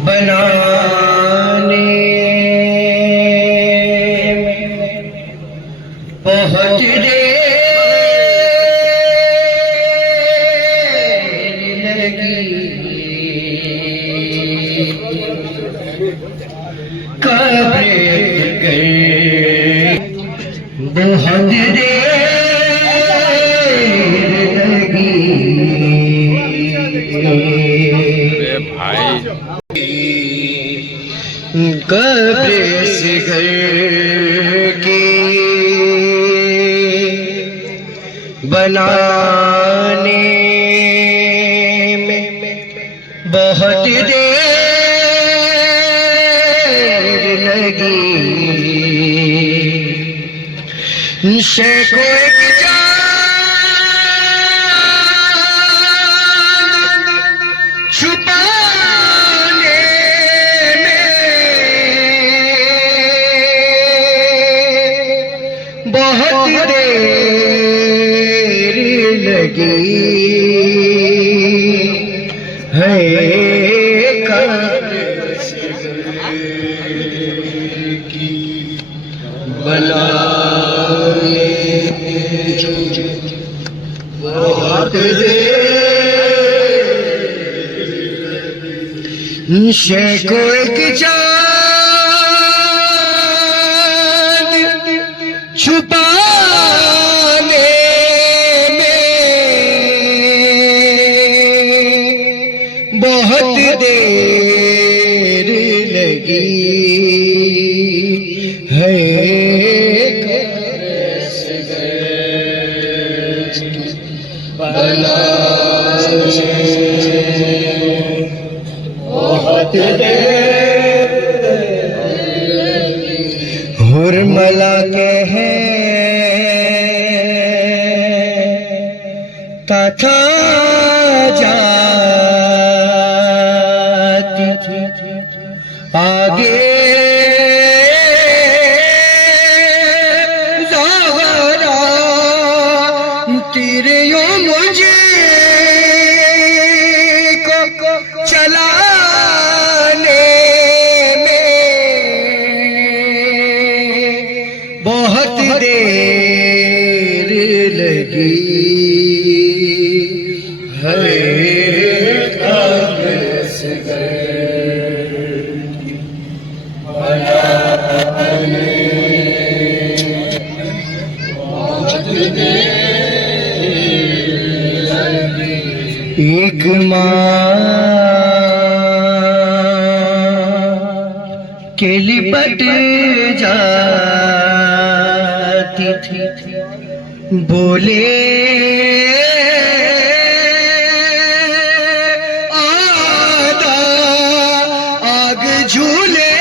बनाने में बहुत देर लगी, कब्र गए बहुत कब्र से घर की बनाने में बहुत देर लगी, शेखों एक जान छुपाने बहुत देर लगी है, कब्र की बनाने बहुत देर, शेखों एक जान छुपाने में बहुत देर लगी है, बहुत देर हुरमला के हैं तथा जाती थी आगे ज़हरा तेरे यो मुझे को चलाने में बहुत देर लगी है, कब्र से बनाने बहुत देर लगी। एक माँ के लिपट जाती थी, बोले आदा आग झूले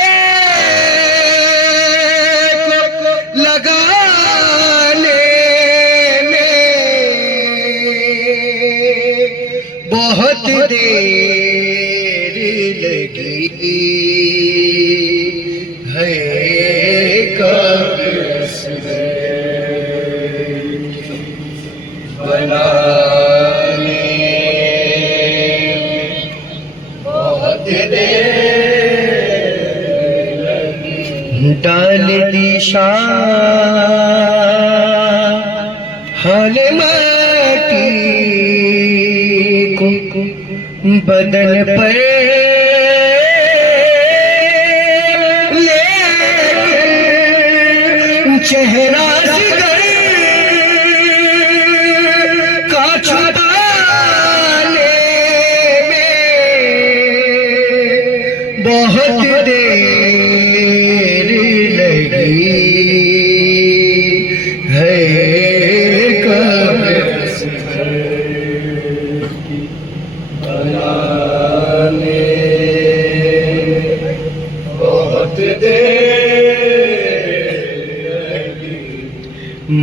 को लगाने में बहुत देर लगी है, कब्र से बनाने बहुत देर लगी। डाल दी शान माटी को बदन पर चेहरा जिगर का छुपाने में बहुत देर लगी है, कब्र से बनाने बहुत देर।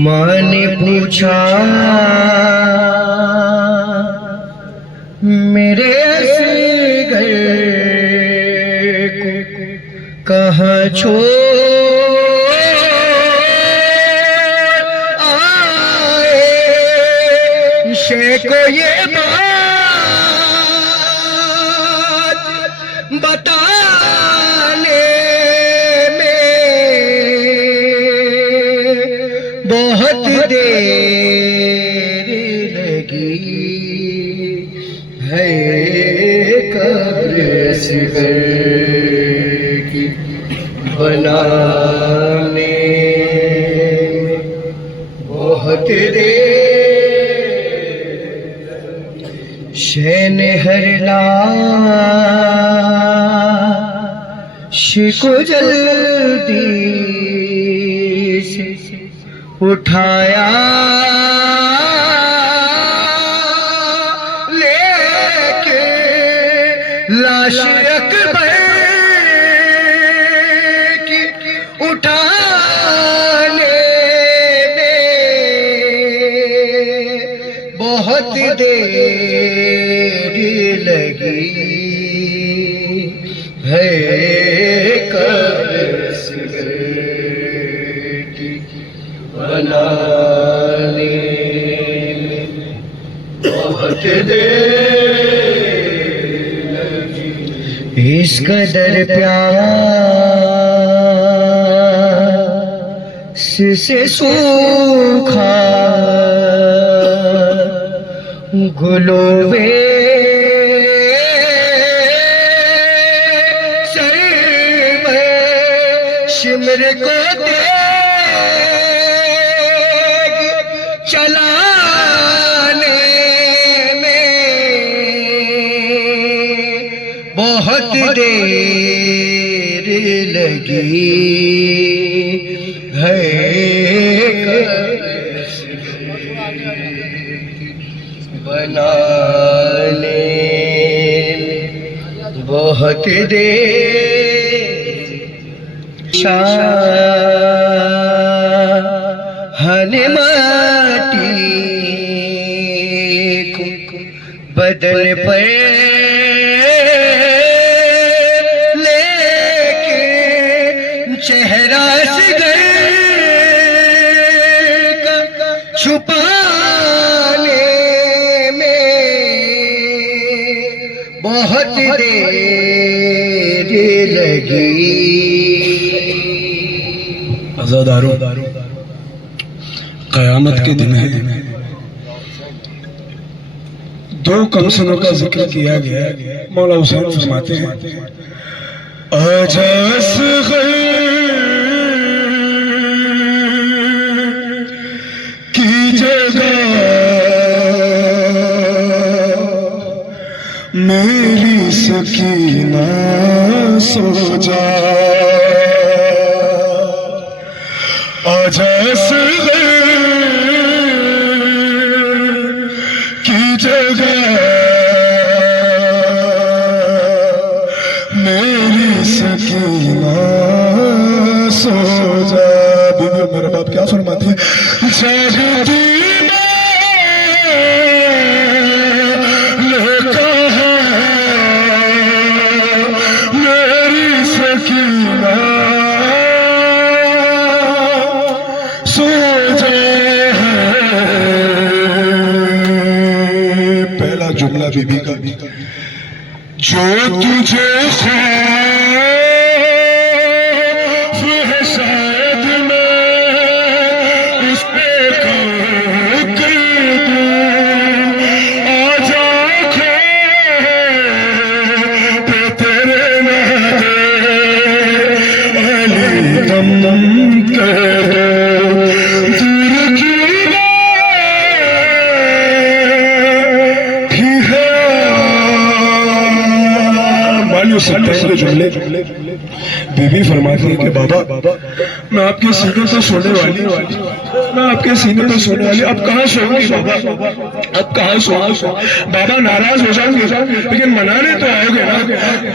माँ ने पूछा मेरे असगर को कहाँ छोड़ आए, शेख को ये बात है कब्र सिगर की बनाने में बहुत देर शैन हर लाश को जल्दी से उठाया लेके लाश अकबर की उठाने में बहुत देर लगी है कब्र की बनाने में बहुत देर लगी। इस कदर प्यास से सूखा गुलोबे सर में शिमर को देगी चलाने में बहुत देर लगी है बनाने में बहुत देर शाहन माटी को बदन पर लेके चेहरा से का छुपाने बहुत देर लगी। अज़ादारो क़यामत के दिन है, दो कमसनों का जिक्र किया गया। मौला हुसैन फरमाते हैं आजा असग़र की जगह मेरी सकीना सो जा, आजा असग़र की जगह मेरी सकीना सो जा। बीबी मेरा बाप क्या फरमाती है, जागती जुमला बीबी का, जो तुझे खौफ है शायद मैं उस पे कर दूं, आजा पे तेरे नाते अली दम कर दूर की जुमले। बीबी फरमाती है कि बाबा मैं आपके सीने पे सोने वाली, मैं आपके सीने पे सोने वाली, अब कहाँ सोऊंगी बाबा, अब कहाँ सोऊंगी। बाबा नाराज हो जाओगे लेकिन मनाने तो आओगे ना।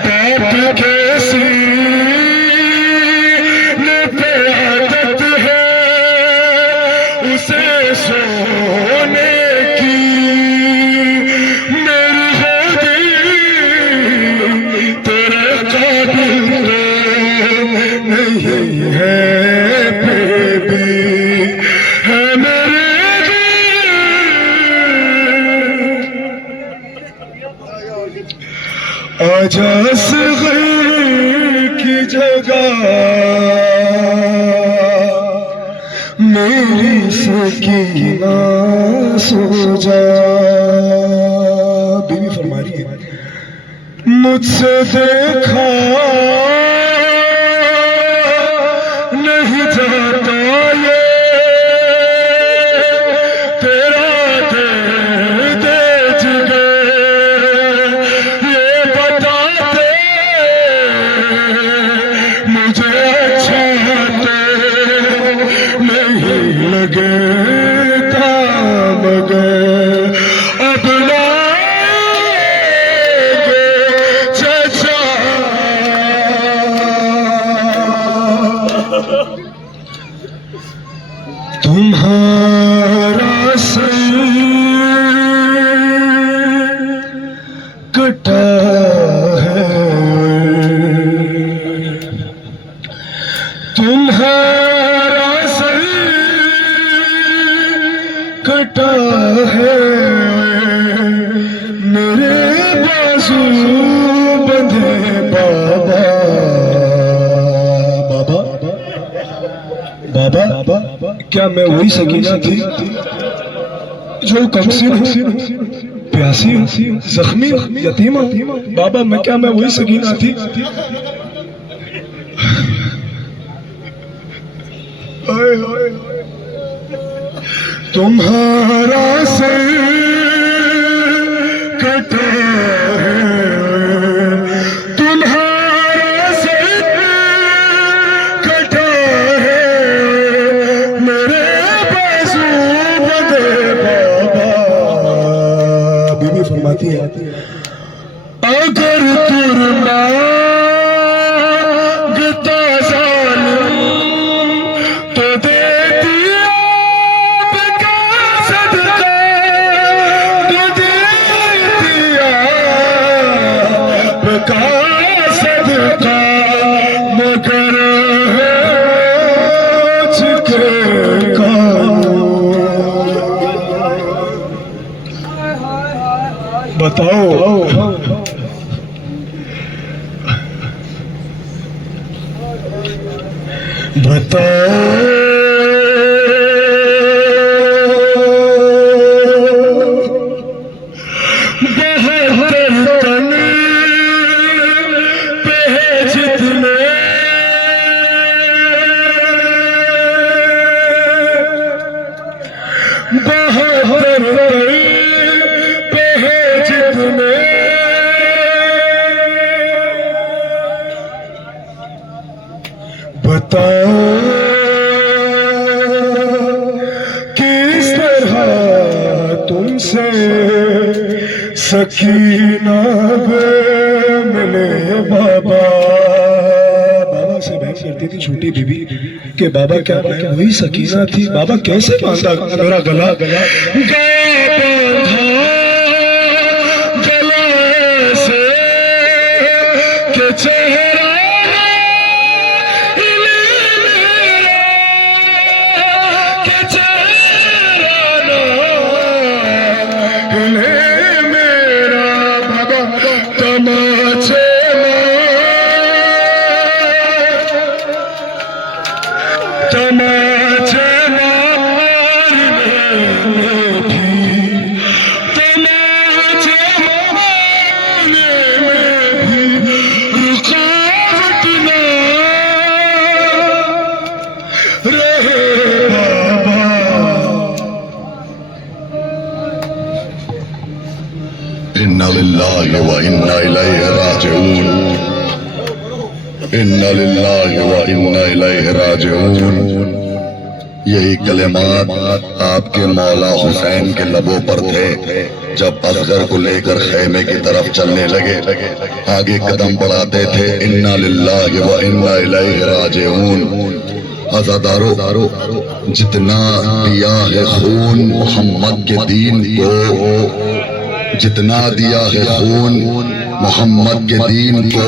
बाप के सीने पे आदत है उसे सोने की, आजा असग़र की जगह मेरी सकीना सो जा। बीवी फरमा रही है मुझसे देखा नहीं जाता ये तेरा दर्द जिगर, ये बताते मुझे अच्छा तो नहीं लगेगा, मगर अब लाएंगे चचा। तुम्हारा सर कटा है, तुम्हारा सर कटा है, मेरे बाजू बंधे बाबा। बाबा बाबा क्या मैं वही सकीना थी जो कमसिन हूँ, प्यासी हूँ, जख्मी हूँ, यतीम हूँ? बाबा मैं क्या मैं वही सकीना थी? हाय हाय तुम्हारा सर कटा है, तुम्हारा सर कटा है, मेरे बाजू बंधे बाबा। बीबी फरमाती है अगर तुरमागता जालिम तो दे दिया आपका सदका, तो दे दिया आपका सदका, मगर झुके बताओ बहत्तर तन पे जितने बहत्तर पे जितने बताओ किस तरह तुमसे सकीना मिले बाबा। बाबा से बहस करती थी छोटी बीबी के बाबा क्या वही सकीना थी? बाबा कैसे बांधा मेरा गला? गला से के चेहरा इन्ना लिल्लाहि व इन्ना इलैहि राजिऊन, इन्ना लिल्लाहि व इन्ना इलैहि राजिऊन। यही कलिमात आपके मौला हुसैन के लबों पर थे जब असगर को लेकर खैमे की तरफ चलने लगे। आगे कदम बढ़ाते थे इन्ना लिल्लाहि व इन्ना इलैहि राजिऊन। अज़ादारो जितना दिया है खून मोहम्मद के दीन को, जितना दिया है खून मोहम्मद के दीन को,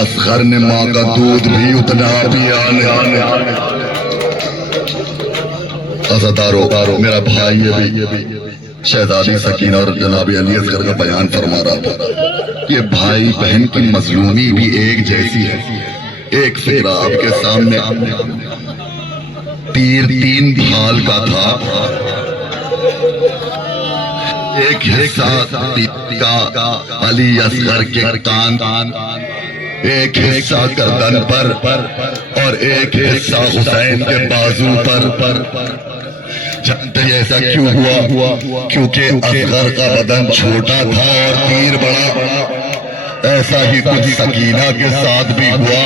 असगर ने माँ का दूध भी उतना पिया। अज़ादारो मेरा भाई ये भी शहजादी सकीना और जनाब अली असगर का बयान फरमा रहा था। ये भाई बहन की मजलूमी भी एक जैसी है। एक फिक्रा आपके सामने, तीर 3 ढाल का था, एक हिस्सा का अली असगर के कान, एक हिस्सा गर्दन पर और एक हिस्सा हुसैन के बाजू पर। जानते हैं ऐसा क्यों हुआ? क्योंकि असगर का बदन छोटा था और तीर बड़ा। ऐसा ही कुछ सकीना के साथ भी हुआ।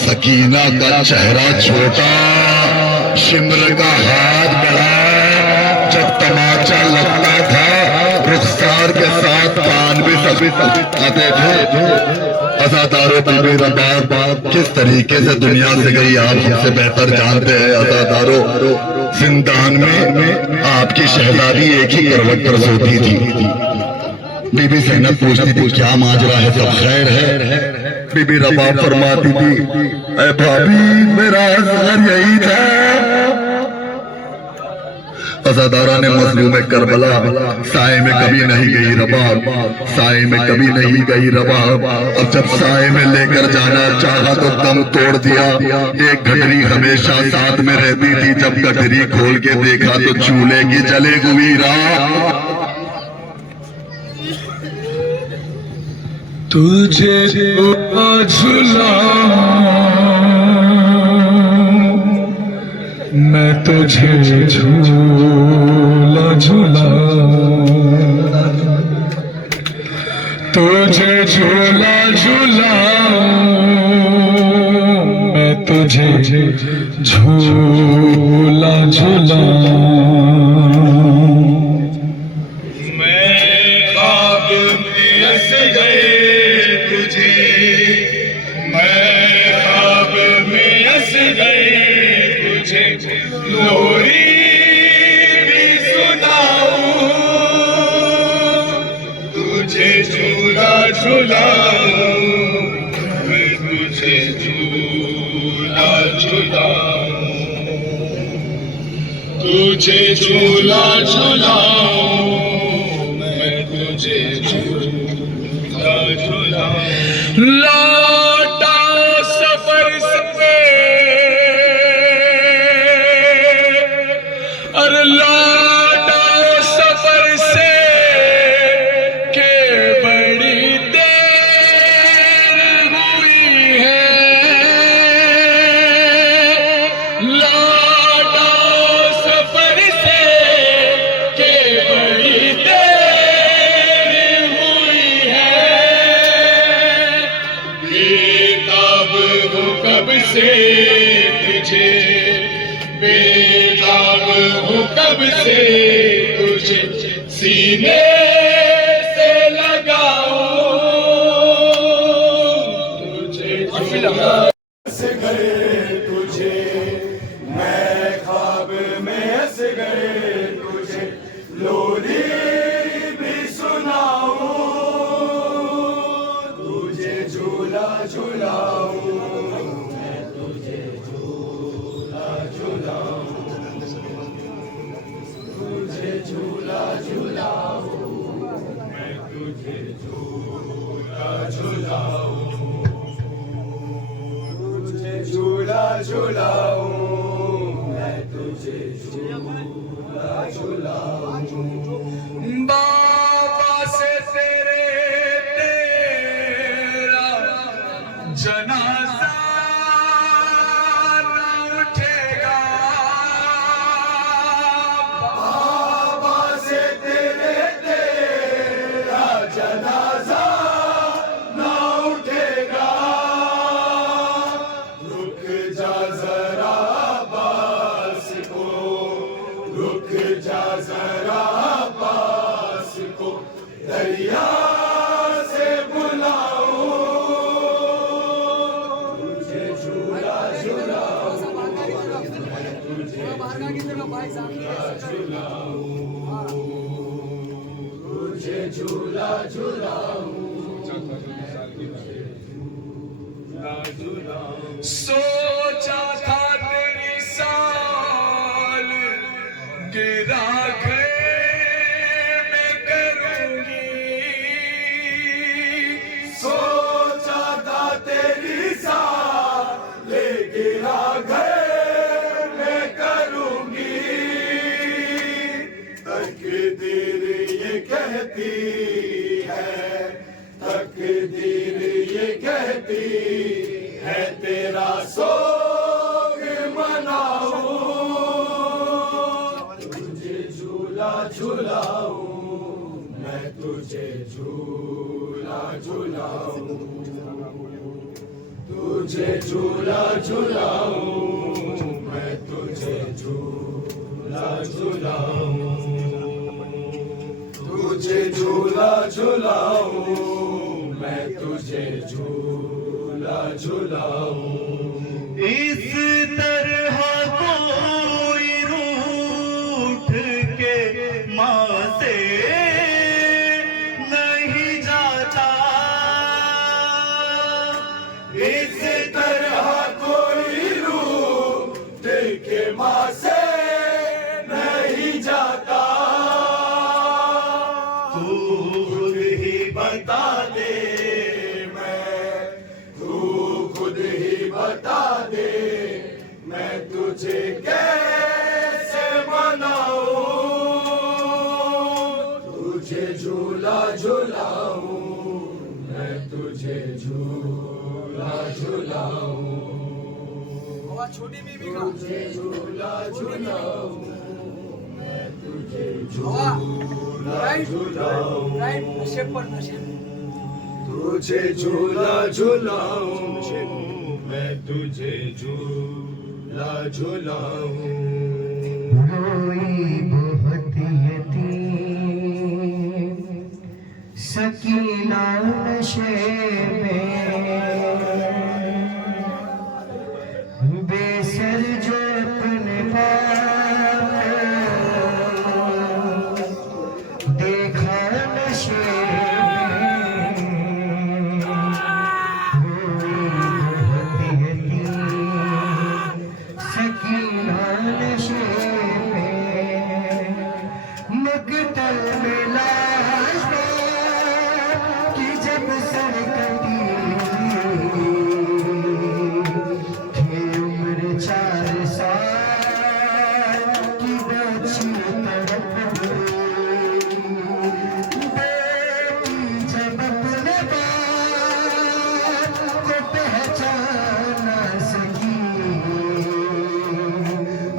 सकीना का चेहरा छोटा, शिम्र का हाथ बड़ा। जब तमाचा लगता था रुखसार के साथ कान भी सभी आते थे। अज़ादारों बीबी रबाब किस तरीके से दुनिया से गई आप हमसे बेहतर जानते हैं। अज़ादारों, जिंदान में आपकी शहजादी एक ही करवट पर सोती थी। बीबी ज़ैनब पूछती थी क्या माजरा है, सब खैर है? बीबी रबाब फरमाती थी ऐ भाभी मेरा असगर यही था। अज़ादारा ने मज़लूम करबला साए में कभी नहीं गई रबाब, साए में कभी नहीं गई रबाब। अब जब साए में लेकर जाना चाहा तो दम तोड़ दिया। एक घटरी हमेशा साथ में रहती थी, जब घटरी खोल के देखा तो चूल्हे की जले हुई राख। तुझे झुला मैं तुझे झूला झूला, तुझे झूला झूला मैं तुझे झूला झूला। लोरी भी सुनाऊं तुझे, झूला झूलाऊं मैं तुझे, झूला झूलाऊं तुझे, झूला झूलाऊं मैं तुझे, झूला झूलाऊं। लौटा सफर से लौटा सफर से के बड़ी देर हुई है। लौटा सफर से के बड़ी देर हुई है। बेताब हूँ कब से तुझे, बेताब हूँ कब से तुझे सीने से लगाऊं तुझे, झूला से गए तुझे मैं ख्वाब में हंस गए तुझे, लोरी भी सुनाऊं तुझे, झूला झूलाऊं मैं तुझे, झूला झूलाऊं तुझे, झूला झूलाऊं मैं तुझे, झूला झूलाऊं तुझे, झूला झूलाऊं मैं तुझे, झूला झूलाऊं। बाबा से तेरा जनाजा न उठेगा, बाबा से तेरा जनाजा न उठेगा। रुक जा जरा पास को, रुक जा जरा पास को, दरिया से बुलाऊं तुझे, झूला झूलाऊं तुझे, झूला झूलाऊं सोचा था तेरी साल गिरा मैं करूंगी, सोचा था तेरी साल गिरा मैं करूंगी। तकदीर ये कहती है, तकदीर ये कहती है, तेरा सोग मनाऊं, तुझे झूला झूलाऊं, मैं तुझे झूला झूलाऊं, तुझे झूला झूलाऊं, मैं तुझे झूला झूलाऊं, तुझे झूला झूलाऊं, मैं तुझे झूला झूलाऊं। इस तरह कोई रूठ के माँ से नहीं जाता, इस तरह कोई रूठ के माँ से नहीं जाता, तू खुद ही बता दे तू खुद ही बता दे, मैं तुझे कैसे मनाऊं, तुझे झूला झूलाऊं, मैं तुझे झूला झूलाऊं, छोटी बीबी का तुझे झूला झूलाऊं, मैं तुझे झूला झूलाऊं, राइट नशे पर नशे तुझे झूला झूलाऊं, मैं तुझे झूला झूलाऊं। रोई बहुत यतीम सकीना नशे में, बेसर जो अपने बाप देखा नशे में, रोई बहुत यतीम सकीना नशे में, मकतल में लाश कि जब सरकती थी उम्र 4 साल की बच्ची तड़प गई, बेटी जब अपने बाप को पहचान न सकी,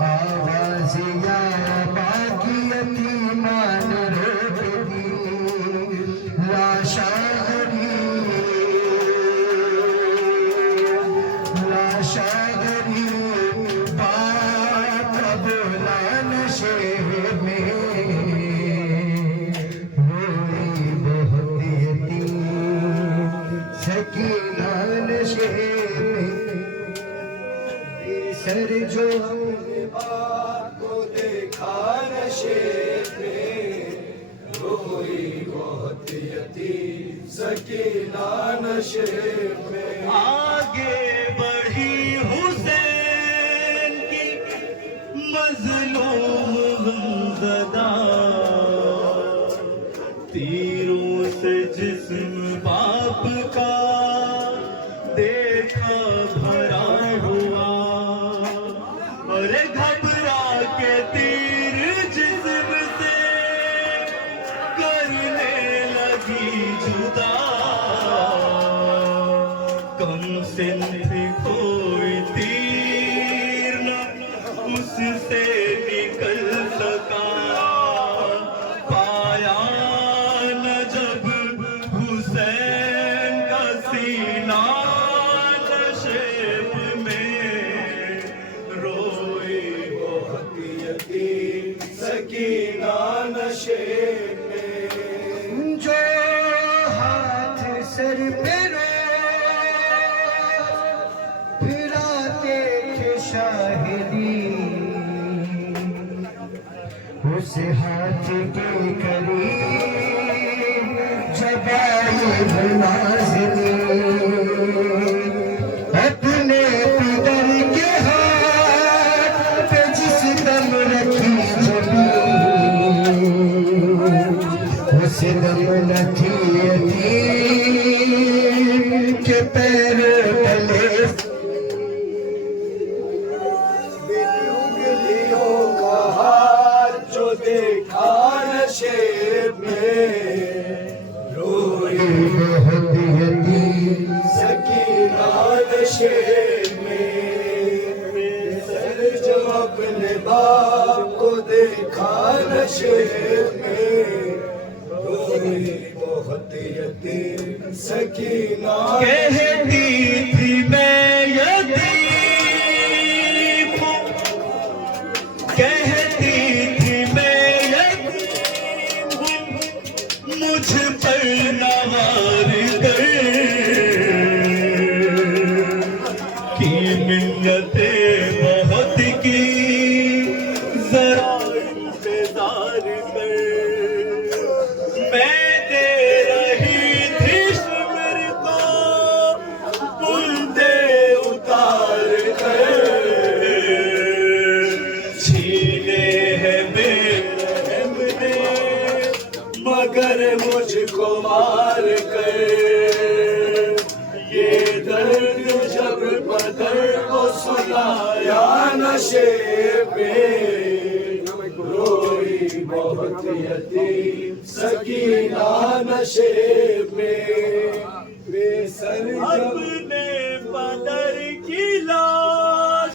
आवाज या बाकी यतीमान रोक दी, लाशा गरीब बाप बोला नशे में, रोई बहुत यतीम सकीना नशे में, सर जो अपने बाप को देखा नशे में, रोई बहुत यतीम सकीना नशे में। आगे बढ़ी हुसैन की मजलूम गमज़दा, तीरों से जिस्म बाप का देखा भरा हुआ, अरे घबरा के तीर जिस्म से करने लगी जुदा, कम से कोई तीर न उससे निकल सका, पाया न जब हुसैन का सीना नशेब में, रोई बहुत यतीम सकीना नशे में। जो हाथ सर पे फिराते थे शाहिदी, उस हाथ के करीब जब आई नाज़नी, अपने पितर के हाथ पे जिस दम रखी जबी, उस दम रखी यतीम के पैरों तले, उंगलियों का हाथ जो देखा नशे में, बहुत यतीम सकीना नशे में सर जो अपने बाप को देखा नशे में रोई बहुत यतीम सकीना कहती थी मैं यतीम हूँ, कहती थी मैं यतीम हूँ, मुझ पर न वार कर की मिन्नतें बहुत की जरा इंतजार कर मैं दे रही थी शिविर को बुलदे उतार कर छीने है मेरे हमने मगर मुझको मार कर ये दर्द जब बदर को सुनाया नशे में रोई बहुत यतीम सकीना नशे में बेसर अपने बदर